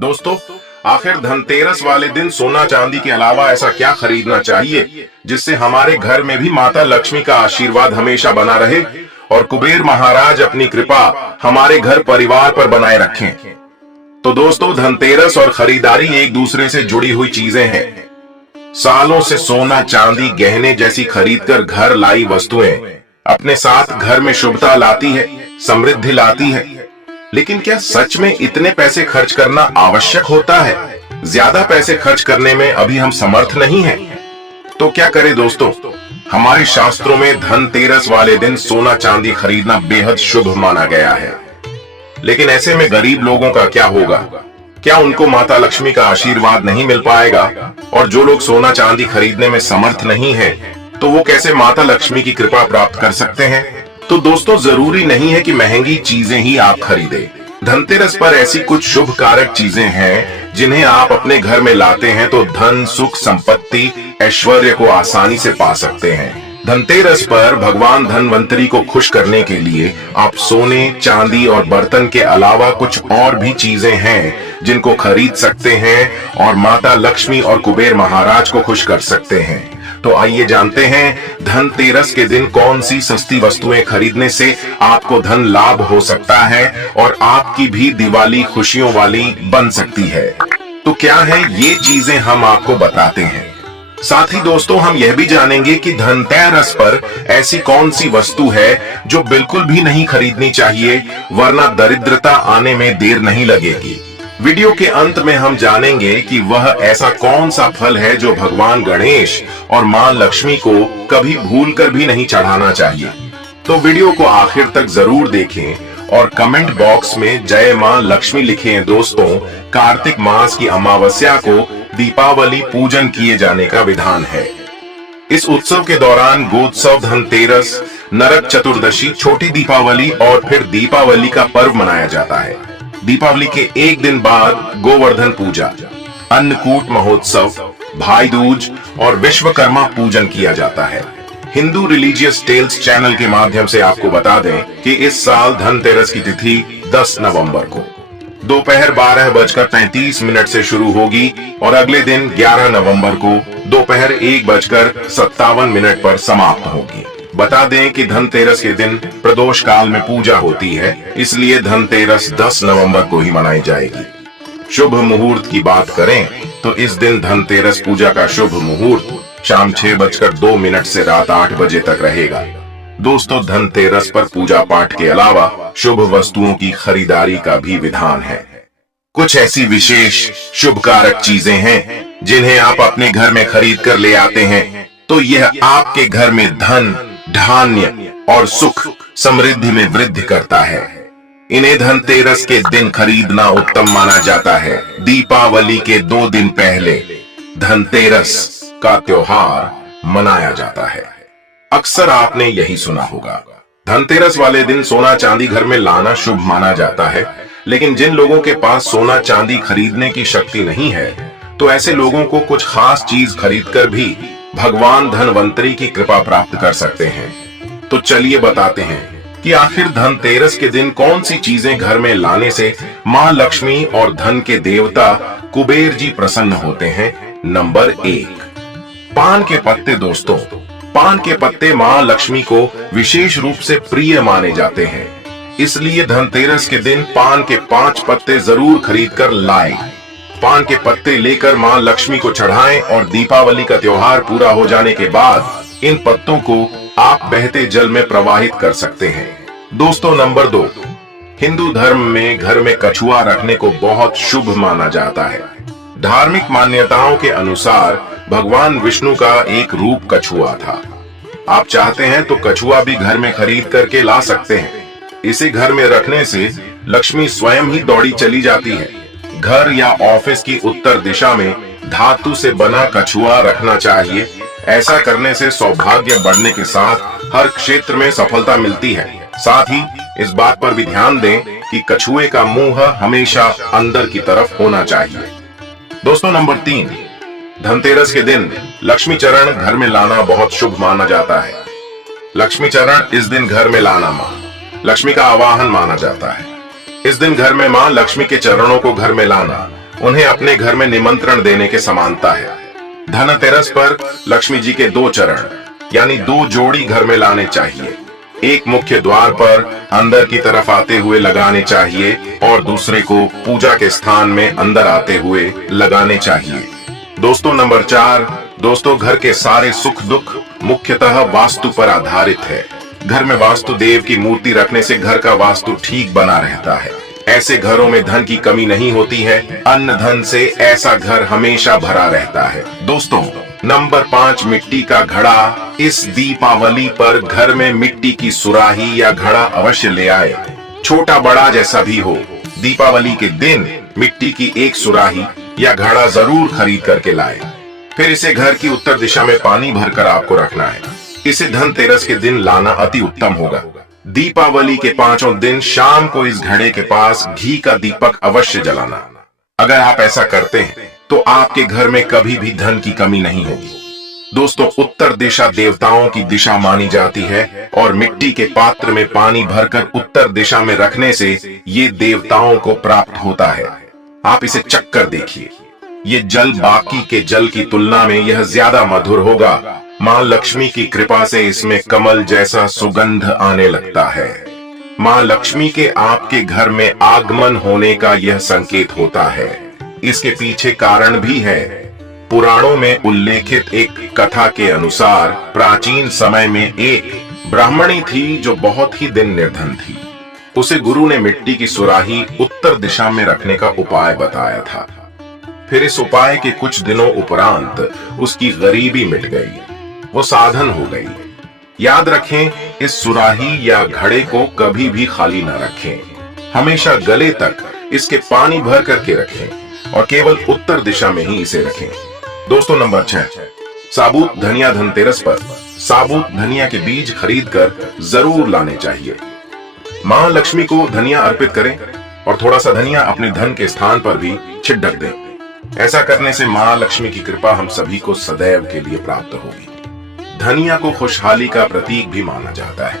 दोस्तों, आखिर धनतेरस वाले दिन सोना चांदी के अलावा ऐसा क्या खरीदना चाहिए जिससे हमारे घर में भी माता लक्ष्मी का आशीर्वाद हमेशा बना रहे और कुबेर महाराज अपनी कृपा हमारे घर परिवार पर बनाए रखें। तो दोस्तों, धनतेरस और खरीदारी एक दूसरे से जुड़ी हुई चीजें हैं। सालों से सोना चांदी गहने जैसी खरीदकर घर लाई वस्तुएं अपने साथ घर में शुभता लाती है, समृद्धि लाती है। लेकिन क्या सच में इतने पैसे खर्च करना आवश्यक होता है? ज्यादा पैसे खर्च करने में अभी हम समर्थ नहीं हैं। तो क्या करें दोस्तों? हमारे शास्त्रों में धनतेरस वाले दिन सोना चांदी खरीदना बेहद शुभ माना गया है। लेकिन ऐसे में गरीब लोगों का क्या होगा? क्या उनको माता लक्ष्मी का आशीर्वाद नहीं मिल पाएगा? और जो लोग सोना चांदी खरीदने में समर्थ नहीं है, तो वो कैसे माता लक्ष्मी की कृपा प्राप्त कर सकते हैं? तो दोस्तों, जरूरी नहीं है कि महंगी चीजें ही आप खरीदें। धनतेरस पर ऐसी कुछ शुभ कारक चीजें हैं जिन्हें आप अपने घर में लाते हैं तो धन, सुख, संपत्ति, ऐश्वर्य को आसानी से पा सकते हैं। धनतेरस पर भगवान धनवंतरी को खुश करने के लिए आप सोने, चांदी और बर्तन के अलावा कुछ और भी चीजें हैं जिनको खरीद सकते हैं और माता लक्ष्मी और कुबेर महाराज को खुश कर सकते हैं। तो आइए जानते हैं धनतेरस के दिन कौन सी सस्ती वस्तुएं खरीदने से आपको धन लाभ हो सकता है और आपकी भी दिवाली खुशियों वाली बन सकती है। तो क्या है ये चीजें, हम आपको बताते हैं। साथ ही दोस्तों, हम यह भी जानेंगे कि धनतेरस पर ऐसी कौन सी वस्तु है जो बिल्कुल भी नहीं खरीदनी चाहिए, वरना दरिद्रता आने में देर नहीं लगेगी। वीडियो के अंत में हम जानेंगे कि वह ऐसा कौन सा फल है जो भगवान गणेश और मां लक्ष्मी को कभी भूलकर भी नहीं चढ़ाना चाहिए। तो वीडियो को आखिर तक जरूर देखें और कमेंट बॉक्स में जय मां लक्ष्मी लिखें। दोस्तों, कार्तिक मास की अमावस्या को दीपावली पूजन किए जाने का विधान है। इस उत्सव के दौरान गोत्सव, धनतेरस, नरक चतुर्दशी, छोटी दीपावली और फिर दीपावली का पर्व मनाया जाता है। दीपावली के एक दिन बाद गोवर्धन पूजा, अन्नकूट महोत्सव, भाई दूज और विश्वकर्मा पूजन किया जाता है। हिंदू रिलीजियस टेल्स चैनल के माध्यम से आपको बता दें कि इस साल धनतेरस की तिथि 10 नवंबर को दोपहर 12:35 से शुरू होगी और अगले दिन 11 नवंबर को दोपहर 1:57 पर समाप्त होगी। बता दें कि धनतेरस के दिन प्रदोष काल में पूजा होती है, इसलिए धनतेरस 10 नवंबर को ही मनाई जाएगी। शुभ मुहूर्त की बात करें तो इस दिन धनतेरस पूजा का शुभ मुहूर्त शाम 6:02 से रात 8 बजे तक रहेगा। दोस्तों, धनतेरस पर पूजा पाठ के अलावा शुभ वस्तुओं की खरीदारी का भी विधान है। कुछ ऐसी विशेष शुभ कारक चीजें हैं जिन्हें आप अपने घर में खरीद कर ले आते हैं, तो यह आपके घर में धन, धान्य और सुख, समृद्धि में वृद्धि करता है। इन्हें धनतेरस के दिन खरीदना उत्तम माना जाता है। दीपावली के 2 दिन पहले धनतेरस का त्योहार मनाया जाता है। अक्सर आपने यही सुना होगा, धनतेरस वाले दिन सोना चांदी घर में लाना शुभ माना जाता है। लेकिन जिन लोगों के पास सोना चांदी खरीदने की शक्ति नहीं है, तो ऐसे लोगों को कुछ खास चीज खरीदकर भी भगवान धनवंतरी की कृपा प्राप्त कर सकते हैं। तो चलिए बताते हैं कि आखिर धनतेरस के दिन कौन सी चीजें घर में लाने से मां लक्ष्मी और धन के देवता कुबेर जी प्रसन्न होते हैं। नंबर 1, पान के पत्ते। दोस्तों, पान के पत्ते मां लक्ष्मी को विशेष रूप से प्रिय माने जाते हैं, इसलिए धनतेरस के दिन पान के 5 पत्ते जरूर खरीद कर लाएं। पान के पत्ते लेकर मां लक्ष्मी को चढ़ाएं और दीपावली का त्योहार पूरा हो जाने के बाद इन पत्तों को आप बहते जल में प्रवाहित कर सकते हैं। दोस्तों, नंबर 2, हिंदू धर्म में घर में कछुआ रखने को बहुत शुभ माना जाता है। धार्मिक मान्यताओं के अनुसार भगवान विष्णु का एक रूप कछुआ था। आप चाहते हैं तो कछुआ भी घर में खरीद करके ला सकते हैं। इसे घर में रखने से लक्ष्मी स्वयं ही दौड़ी चली जाती है। घर या ऑफिस की उत्तर दिशा में धातु से बना कछुआ रखना चाहिए। ऐसा करने से सौभाग्य बढ़ने के साथ हर क्षेत्र में सफलता मिलती है। साथ ही इस बात पर भी ध्यान दें कि कछुए का मुंह हमेशा अंदर की तरफ होना चाहिए। दोस्तों, नंबर 3, धनतेरस के दिन लक्ष्मी चरण घर में लाना बहुत शुभ माना जाता है। लक्ष्मी चरण इस दिन घर में लाना मां लक्ष्मी का आवाहन माना जाता है। इस दिन घर में मां लक्ष्मी के चरणों को घर में लाना उन्हें अपने घर में निमंत्रण देने के समानता है। धनतेरस पर लक्ष्मी जी के 2 चरण यानी 2 जोड़ी घर में लाने चाहिए। एक मुख्य द्वार पर अंदर की तरफ आते हुए लगाने चाहिए और दूसरे को पूजा के स्थान में अंदर आते हुए लगाने चाहिए। दोस्तों नंबर 4, दोस्तों घर के सारे सुख दुख मुख्यतः वास्तु पर आधारित है। घर में वास्तु देव की मूर्ति रखने से घर का वास्तु ठीक बना रहता है। ऐसे घरों में धन की कमी नहीं होती है। अन्न धन से ऐसा घर हमेशा भरा रहता है। दोस्तों नंबर 5, मिट्टी का घड़ा। इस दीपावली पर घर में मिट्टी की सुराही या घड़ा अवश्य ले आए, छोटा बड़ा जैसा भी हो। दीपावली के दिन मिट्टी की एक सुराही या घड़ा जरूर खरीद करके लाए। फिर इसे घर की उत्तर दिशा में पानी भरकर आपको रखना है। इसे धनतेरस के दिन लाना अति उत्तम होगा। दीपावली के 5वें दिन शाम को इस घड़े के पास घी का दीपक अवश्य जलाना। अगर आप ऐसा करते हैं तो आपके घर में कभी भी धन की कमी नहीं होगी। दोस्तों उत्तर दिशा देवताओं की दिशा मानी जाती है और मिट्टी के पात्र में पानी भरकर उत्तर दिशा में रखने से ये देवताओं को प्राप्त होता है। आप इसे चक्कर देखिए, ये जल बाकी के जल की तुलना में यह ज्यादा मधुर होगा। माँ लक्ष्मी की कृपा से इसमें कमल जैसा सुगंध आने लगता है। माँ लक्ष्मी के आपके घर में आगमन होने का यह संकेत होता है। इसके पीछे कारण भी है। पुराणों में उल्लेखित एक कथा के अनुसार प्राचीन समय में एक ब्राह्मणी थी जो बहुत ही दिन निर्धन थी। उसे गुरु ने मिट्टी की सुराही उत्तर दिशा में रखने का उपाय बताया था। फिर इस उपाय के कुछ दिनों उपरांत उसकी गरीबी मिट गई, वो साधन हो गई। याद रखें, इस सुराही या घड़े को कभी भी खाली न रखें। हमेशा गले तक इसके पानी भर करके रखें और केवल उत्तर दिशा में ही इसे रखें। दोस्तों नंबर 6, साबुत धनिया। धनतेरस पर साबुत धनिया के बीज खरीदकर जरूर लाने चाहिए। माँ लक्ष्मी को धनिया अर्पित करें और थोड़ा सा धनिया अपने धन के स्थान पर भी छिड़क दें। ऐसा करने से माँ लक्ष्मी की कृपा हम सभी को सदैव के लिए प्राप्त होगी। धनिया को खुशहाली का प्रतीक भी माना जाता है।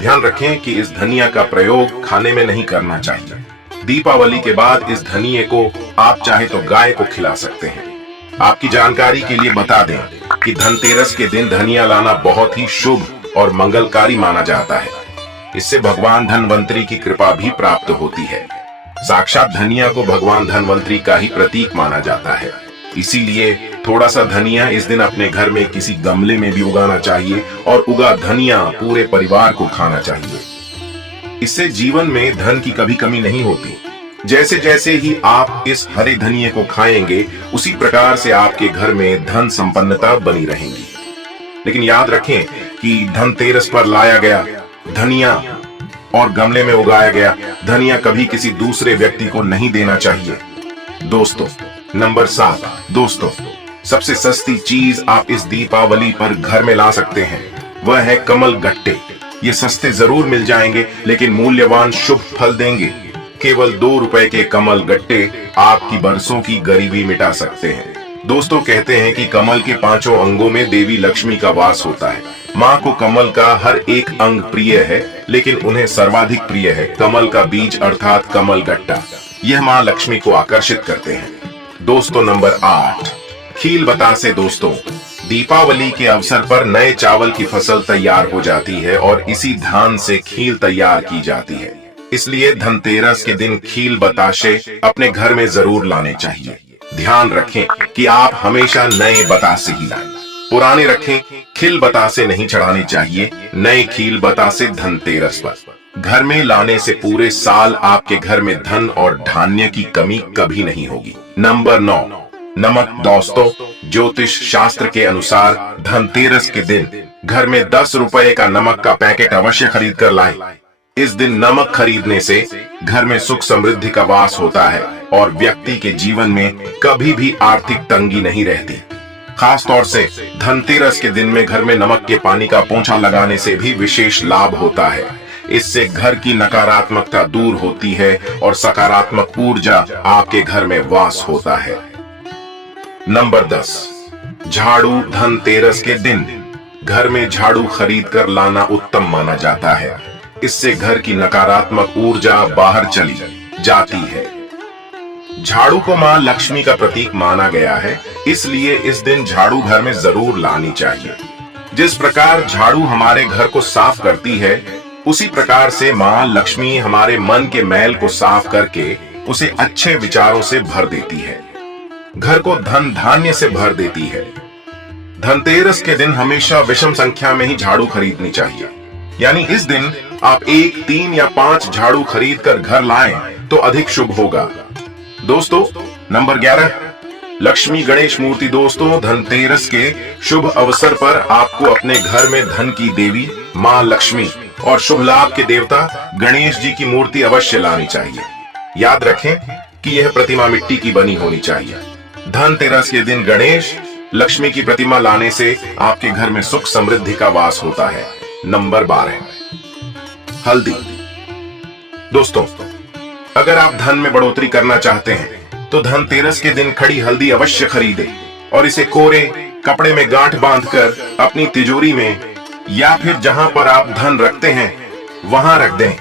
ध्यान रखें कि इस धनिया का प्रयोग खाने में नहीं करना चाहिए। दीपावली के बाद इस धनिये को आप चाहे तो गाय को खिला सकते हैं। आपकी जानकारी के लिए बता दें कि धनतेरस के दिन धनिया लाना बहुत ही शुभ और मंगलकारी माना जाता है। इससे भगवान धनवंतरी की कृपा भी प्राप्त होती है। साक्षात धनिया को भगवान धनवंतरी का ही प्रतीक माना जाता है। इसीलिए थोड़ा सा धनिया इस दिन अपने घर में किसी गमले में भी उगाना चाहिए और उगा धनिया पूरे परिवार को खाना चाहिए। इससे जीवन में धन की कभी कमी नहीं होती। जैसे जैसे ही आप इस हरे धनिये को खाएंगे उसी प्रकार से आपके घर में धन संपन्नता बनी रहेगी। लेकिन याद रखें कि धनतेरस पर लाया गया धनिया और गमले में उगाया गया धनिया कभी किसी दूसरे व्यक्ति को नहीं देना चाहिए। दोस्तों नंबर 7, दोस्तों सबसे सस्ती चीज आप इस दीपावली पर घर में ला सकते हैं वह है कमल गट्टे। ये सस्ते जरूर मिल जाएंगे लेकिन मूल्यवान शुभ फल देंगे। केवल 2 रुपए के कमल गट्टे आपकी बरसों की गरीबी मिटा सकते हैं। दोस्तों कहते हैं कि कमल के 5 अंगों में देवी लक्ष्मी का वास होता है। माँ को कमल का हर एक अंग प्रिय है लेकिन उन्हें सर्वाधिक प्रिय है कमल का बीज अर्थात कमल गट्टा। यह माँ लक्ष्मी को आकर्षित करते हैं। दोस्तों नंबर 8, खील बतासे। दोस्तों दीपावली के अवसर पर नए चावल की फसल तैयार हो जाती है और इसी धान से खील तैयार की जाती है। इसलिए धनतेरस के दिन खील बताशे अपने घर में जरूर लाने चाहिए। ध्यान रखें कि आप हमेशा नए बतासे ही लाएं। पुराने रखें, खील बतासे नहीं चढ़ाने चाहिए। नए खील बतासे धनतेरस पर घर में लाने से पूरे साल आपके घर में धन और धान्य की कमी कभी नहीं होगी। नंबर 9, नमक। दोस्तों ज्योतिष शास्त्र के अनुसार धनतेरस के दिन घर में 10 रुपए का नमक का पैकेट अवश्य खरीद कर लाएं। इस दिन नमक खरीदने से घर में सुख समृद्धि का वास होता है और व्यक्ति के जीवन में कभी भी आर्थिक तंगी नहीं रहती। खास तौर से धनतेरस के दिन में घर में नमक के पानी का पोंछा लगाने से भी विशेष लाभ होता है। इससे घर की नकारात्मकता दूर होती है और सकारात्मक ऊर्जा आपके घर में वास होता है। नंबर 10, झाड़ू। धनतेरस के दिन घर में झाड़ू खरीद कर लाना उत्तम माना जाता है। इससे घर की नकारात्मक ऊर्जा बाहर चली जाती है। झाड़ू को मां लक्ष्मी का प्रतीक माना गया है, इसलिए इस दिन झाड़ू घर में जरूर लानी चाहिए। जिस प्रकार झाड़ू हमारे घर को साफ करती है, उसी प्रकार से मां लक्ष्मी हमारे मन के मैल को साफ करके उसे अच्छे विचारों से भर देती है, घर को धन धान्य से भर देती है। धनतेरस के दिन हमेशा विषम संख्या में ही झाड़ू खरीदनी चाहिए, यानी इस दिन आप 1, 3 या 5 झाड़ू खरीद कर घर लाएं तो अधिक शुभ होगा। दोस्तों, नंबर 11, लक्ष्मी गणेश मूर्ति। दोस्तों, धनतेरस के शुभ अवसर पर आपको अपने घर में धन की देवी मां लक्ष्मी और शुभ लाभ के देवता गणेश जी की मूर्ति अवश्य लानी चाहिए। याद रखें कि यह प्रतिमा मिट्टी की बनी होनी चाहिए। धनतेरस के दिन गणेश लक्ष्मी की प्रतिमा लाने से आपके घर में सुख समृद्धि का वास होता है। नंबर 12, हल्दी। दोस्तों, अगर आप धन में बढ़ोतरी करना चाहते हैं तो धनतेरस के दिन खड़ी हल्दी अवश्य खरीदें और इसे कोरे कपड़े में गांठ बांधकर अपनी तिजोरी में या फिर जहां पर आप धन रखते हैं वहां रख दें।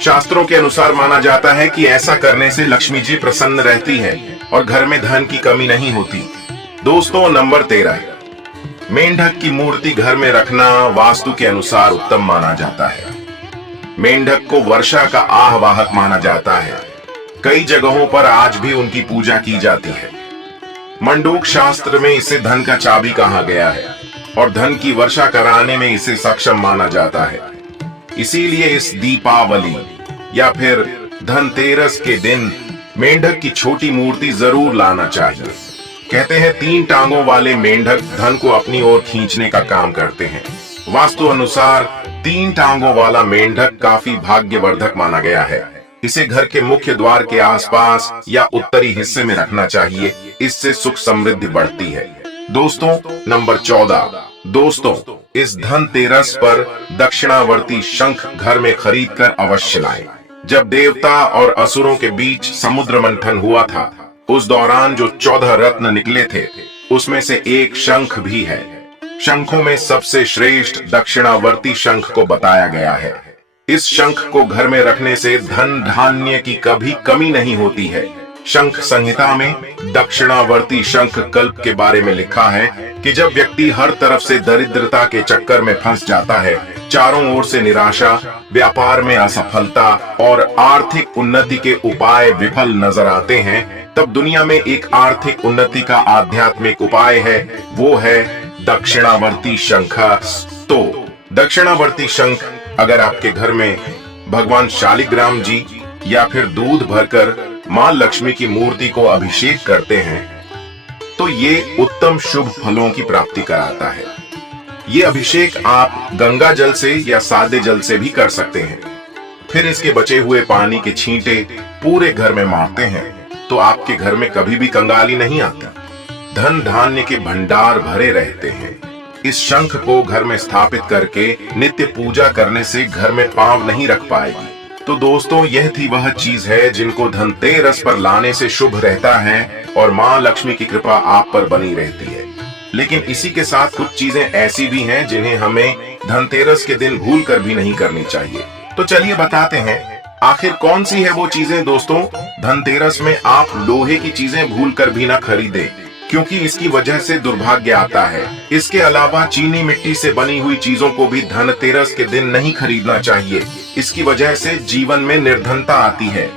शास्त्रों के अनुसार माना जाता है कि ऐसा करने से लक्ष्मी जी प्रसन्न रहती है और घर में धन की कमी नहीं होती। दोस्तों, नंबर 13, मेंढक की मूर्ति घर में रखना वास्तु के अनुसार उत्तम माना जाता है। मेंढक को वर्षा का आह्वाहक माना जाता है। कई जगहों पर आज भी उनकी पूजा की जाती है। मंडूक शास्त्र में इसे धन का चाबी कहा गया है और धन की वर्षा कराने में इसे सक्षम माना जाता है। इसीलिए इस दीपावली या फिर धनतेरस के दिन मेंढक की छोटी मूर्ति जरूर लाना चाहिए। कहते हैं 3 टांगों वाले मेंढक धन को अपनी ओर खींचने का काम करते हैं। वास्तु अनुसार 3 टांगों वाला मेंढक काफी भाग्यवर्धक माना गया है। इसे घर के मुख्य द्वार के आसपास या उत्तरी हिस्से में रखना चाहिए, इससे सुख समृद्धि बढ़ती है। दोस्तों, नंबर 14, दोस्तों, इस धनतेरस पर दक्षिणावर्ती शंख घर में खरीदकर अवश्य लाएं। जब देवता और असुरों के बीच समुद्र मंथन हुआ था, उस दौरान जो 14 रत्न निकले थे, उसमें से एक शंख भी है। शंखों में सबसे श्रेष्ठ दक्षिणावर्ती शंख को बताया गया है। इस शंख को घर में रखने से धन धान्य की कभी कमी नहीं होती है। शंख संहिता में दक्षिणावर्ती शंख कल्प के बारे में लिखा है कि जब व्यक्ति हर तरफ से दरिद्रता के चक्कर में फंस जाता है, चारों ओर से निराशा, व्यापार में असफलता और आर्थिक उन्नति के उपाय विफल नजर आते हैं, तब दुनिया में एक आर्थिक उन्नति का आध्यात्मिक उपाय है, वो है दक्षिणावर्ती शंख। तो दक्षिणावर्ती शंख अगर आपके घर में भगवान शालिग्राम जी या फिर दूध भरकर मां लक्ष्मी की मूर्ति को अभिषेक करते हैं तो ये उत्तम शुभ फलों की प्राप्ति कराता है। ये अभिषेक आप गंगा जल से या सादे जल से भी कर सकते हैं। फिर इसके बचे हुए पानी के छींटे पूरे घर में मारते हैं तो आपके घर में कभी भी कंगाली नहीं आती, धन धान्य के भंडार भरे रहते हैं। इस शंख को घर में स्थापित करके नित्य पूजा करने से घर में पांव नहीं रख पाएगी। तो दोस्तों, यह थी वह चीज है जिनको धनतेरस पर लाने से शुभ रहता है और मां लक्ष्मी की कृपा आप पर बनी रहती है। लेकिन इसी के साथ कुछ चीजें ऐसी भी हैं जिन्हें हमें धनतेरस के दिन भूल कर भी नहीं करनी चाहिए। तो चलिए बताते हैं आखिर कौन सी है वो चीजें। दोस्तों, धनतेरस में आप लोहे की चीजें भूल कर भी ना खरीदें, क्योंकि इसकी वजह से दुर्भाग्य आता है। इसके अलावा चीनी मिट्टी से बनी हुई चीजों को भी धनतेरस के दिन नहीं खरीदना चाहिए। इसकी वजह से जीवन में निर्धनता आती है।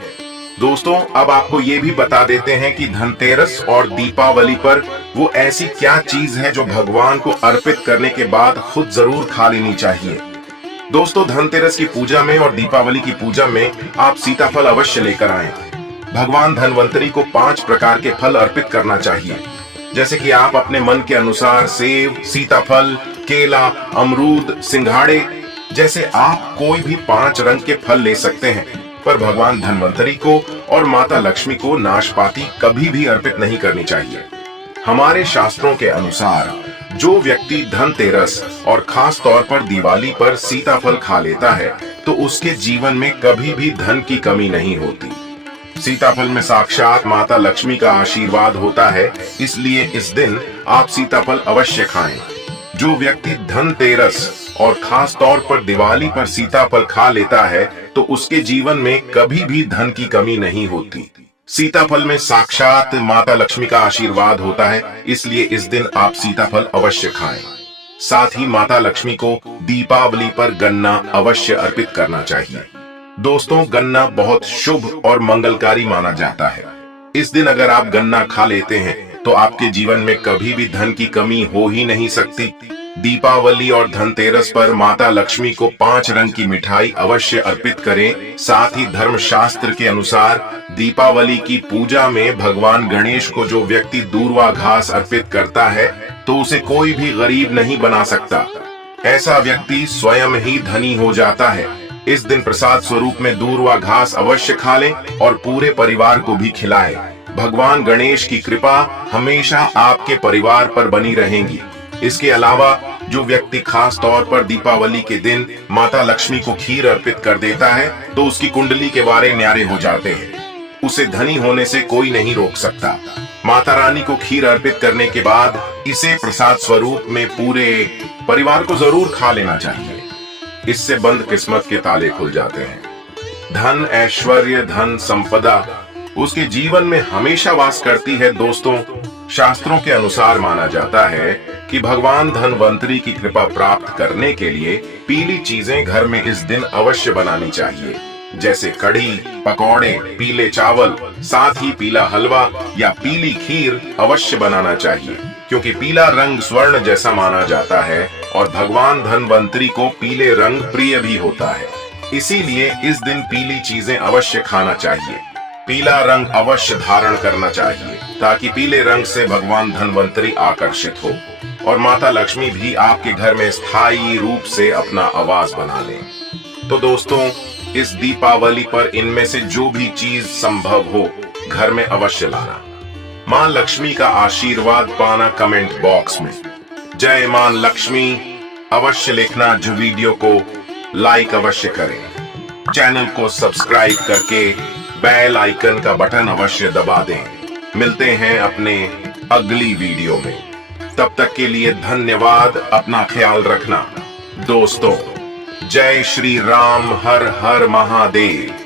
दोस्तों, अब आपको ये भी बता देते हैं कि धनतेरस और दीपावली पर वो ऐसी क्या चीज है जो भगवान को अर्पित करने के बाद खुद जरूर खा लेनी चाहिए। दोस्तों, धनतेरस की पूजा में और दीपावली की पूजा में आप सीताफल अवश्य लेकर आएं। भगवान धनवंतरी को 5 प्रकार के फल अर्पित करना चाहिए, जैसे कि आप अपने मन के अनुसार सेब, सीताफल, केला, अमरूद, सिंघाड़े जैसे आप कोई भी 5 रंग के फल ले सकते हैं, पर भगवान धनवंतरी को और माता लक्ष्मी को नाशपाती कभी भी अर्पित नहीं करनी चाहिए। हमारे शास्त्रों के अनुसार जो व्यक्ति धनतेरस और खास तौर पर दिवाली पर सीताफल खा लेता है तो उसके जीवन में कभी भी धन की कमी नहीं होती। सीताफल में साक्षात माता लक्ष्मी का आशीर्वाद होता है, इसलिए इस दिन आप सीताफल अवश्य खाएं। जो व्यक्ति धनतेरस और खास तौर पर दिवाली पर सीताफल खा लेता है तो उसके जीवन में कभी भी धन की कमी नहीं होती। सीताफल में साक्षात माता लक्ष्मी का आशीर्वाद होता है, इसलिए इस दिन आप सीताफल अवश्य खाएं। साथ ही माता लक्ष्मी को दीपावली पर गन्ना अवश्य अर्पित करना चाहिए। दोस्तों, गन्ना बहुत शुभ और मंगलकारी माना जाता है। इस दिन अगर आप गन्ना खा लेते हैं तो आपके जीवन में कभी भी धन की कमी हो ही नहीं सकती। दीपावली और धनतेरस पर माता लक्ष्मी को 5 रंग की मिठाई अवश्य अर्पित करें। साथ ही धर्मशास्त्र के अनुसार दीपावली की पूजा में भगवान गणेश को जो व्यक्ति दूर्वा घास अर्पित करता है तो उसे कोई भी गरीब नहीं बना सकता। ऐसा व्यक्ति स्वयं ही धनी हो जाता है। इस दिन प्रसाद स्वरूप में दूर्वा घास अवश्य खा लें और पूरे परिवार को भी खिलाएं। भगवान गणेश की कृपा हमेशा आपके परिवार पर बनी रहेगी। इसके अलावा जो व्यक्ति खास तौर पर दीपावली के दिन माता लक्ष्मी को खीर अर्पित कर देता है तो उसकी कुंडली के वारे न्यारे हो जाते हैं। उसे धनी होने से कोई नहीं रोक सकता। माता रानी को खीर अर्पित करने के बाद इसे प्रसाद स्वरूप में पूरे परिवार को जरूर खा लेना चाहिए। इससे बंद किस्मत के ताले खुल जाते हैं। धन, ऐश्वर्य, धन संपदा उसके जीवन में हमेशा वास करती है। दोस्तों, शास्त्रों के अनुसार माना जाता है कि भगवान धनवंतरी की कृपा प्राप्त करने के लिए पीली चीजें घर में इस दिन अवश्य बनानी चाहिए, जैसे कढ़ी, पकौड़े, पीले चावल, साथ ही पीला हलवा या पीली खीर अवश्य बनाना चाहिए, क्योंकि पीला रंग स्वर्ण जैसा माना जाता है और भगवान धनवंतरी को पीले रंग प्रिय भी होता है। इसीलिए इस दिन पीली चीजें अवश्य खाना चाहिए। पीला रंग अवश्य धारण करना चाहिए ताकि पीले रंग से भगवान धनवंतरी आकर्षित हो और माता लक्ष्मी भी आपके घर में स्थायी रूप से अपना आवास बना लें। तो दोस्तों, इस दीपावली पर इनमें से जो भी चीज संभव हो घर में अवश्य लाना। मां लक्ष्मी का आशीर्वाद पाना कमेंट बॉक्स में जय मां लक्ष्मी अवश्य लिखना। जो वीडियो को लाइक अवश्य करें, चैनल को सब्सक्राइब करके बेल आइकन का बटन अवश्य दबा दें। मिलते हैं अपने अगली वीडियो में, तब तक के लिए धन्यवाद। अपना ख्याल रखना दोस्तों। जय श्री राम, हर हर महादेव।